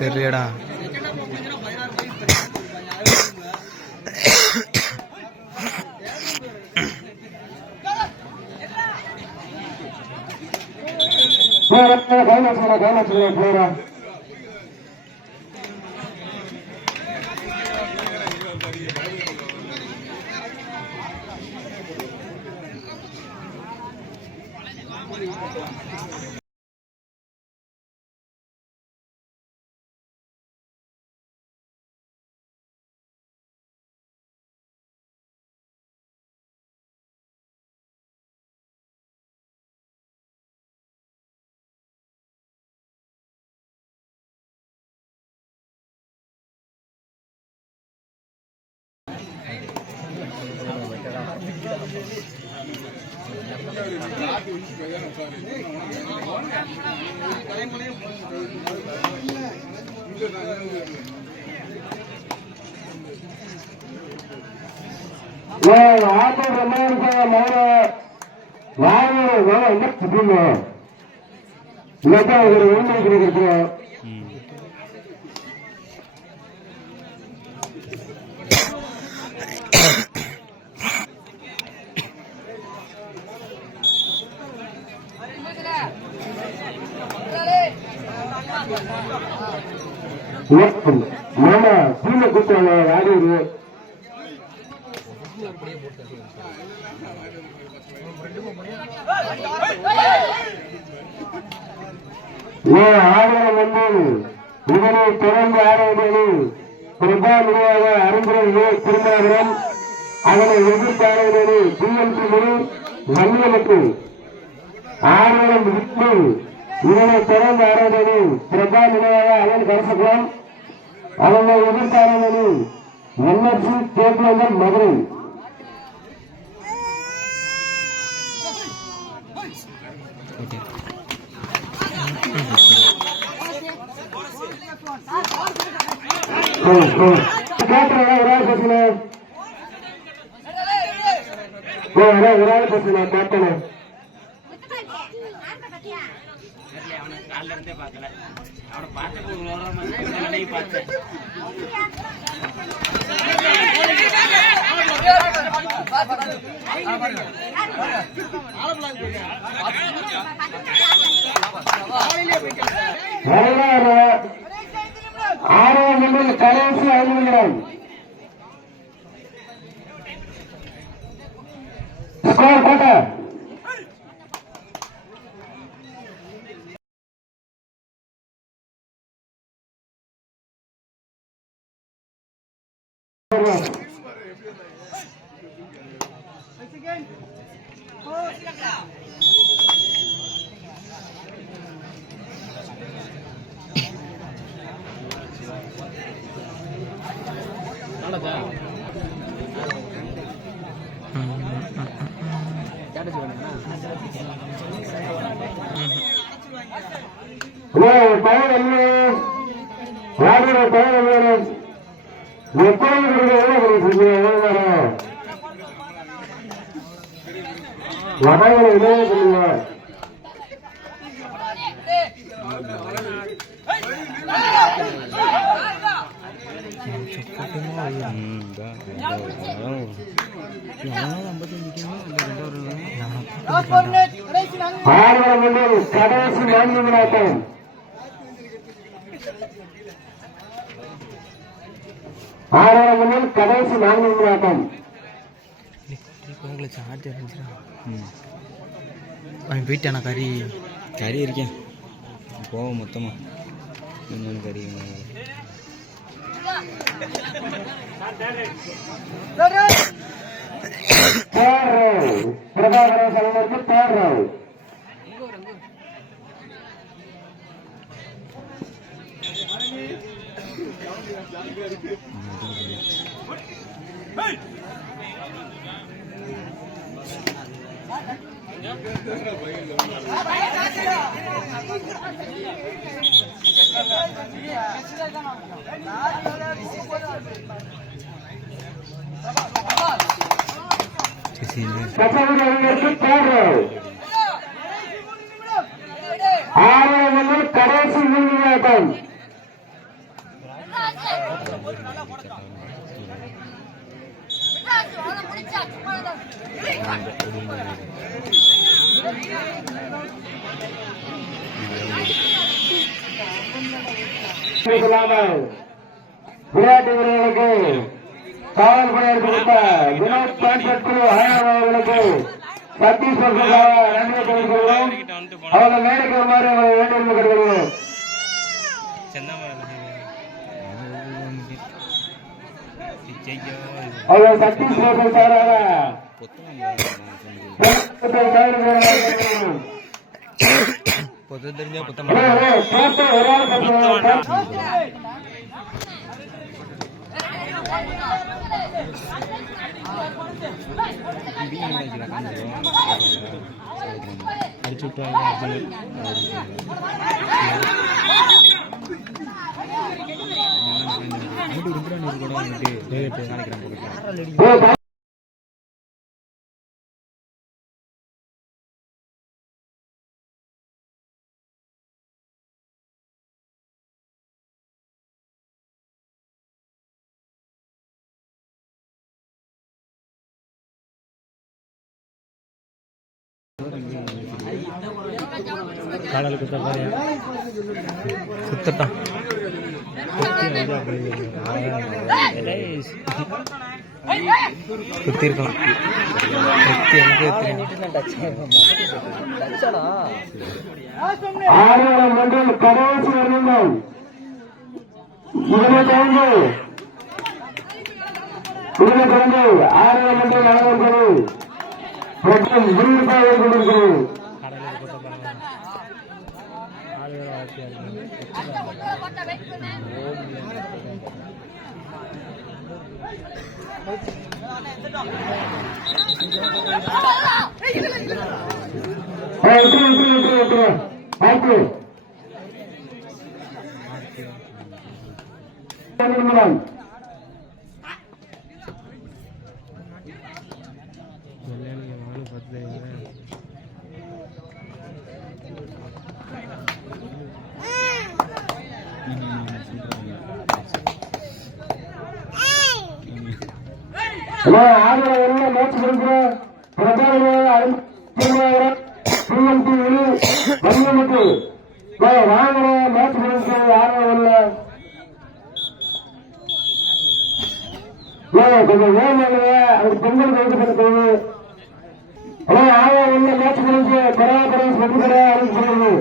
தெரியடா மாமா கீழே கூட்டாங்க யாரு ஆர்வம் வந்து இதனை தொடர்ந்து ஆரோக்கிய பிரதானியாக அறிஞர் திருமாவளவன் அதனை எதிர்த்தாரோடு பிஎம்பி மொழி வன்னியலுக்கு ஆர்வம் விட்டு இதனை தொடர்ந்து ஆரோக்கிய பிரதானியாக அலன் கரசகுலம் அவனை எதிர்த்தாரோடு என்எஃப்சி கேட்கலாம் மதுரை ஒரு ஆள் பசங்க கேட்கணும் ஆரோக்கியம் கடைசி 5 நிமிடம் ஸ்கோர் போட்ட கடைசி 4 நிமிடம் ஆறாவது கடைசி 4 நிமிடம் அவன் போயிட்டானா கறி இருக்கேன் போவோம் மொத்தமா இன்னொன்று கறி பிரபாகரன் தலைவருக்கு தேர்வு கச்சேரி அறிஞருக்கு தேர்வு 6 கடைசி விளையாட்டம். விளையாட்டு வீரர்களுக்கு காவல் பணியாளர் கொடுத்த வினோத் கான்செப்ட் குழு அவர்களுக்கு சத்தீஷ் நன்றியை தெரிவித்துள்ளோம். அவர்கள் மேடைக்கு வருமாறு அவர்களை வேண்டுகோள் கேட்டுக்கொள்கிறோம். அவர்கள் சத்தீஷ் சாராக பொது தெரிஞ்சா புத்தம் அடிச்சு விட்டுவாங்க. காடல் குத்த பாரு குத்தட்டான் குத்திருக்கலாம். கடைசி வருங்கள் இதனை தொடர்ந்து 6 மண்டல் நடைபெறுகிறது மற்றும் விருதுக்காக கொண்டிருக்கிறது. ஆதரவு மேட்ச் கொடுக்கிற பிரதான வாங்குற மேட்ச் கொடுக்கிற ஆதரவு கொஞ்சம் வேலை அது பொங்கல் கொடுக்கப்பட்டது. ஆதரவு மேட்ச் கொடுக்க பெறா வெற்றி பெற அறிவிக்கிறது.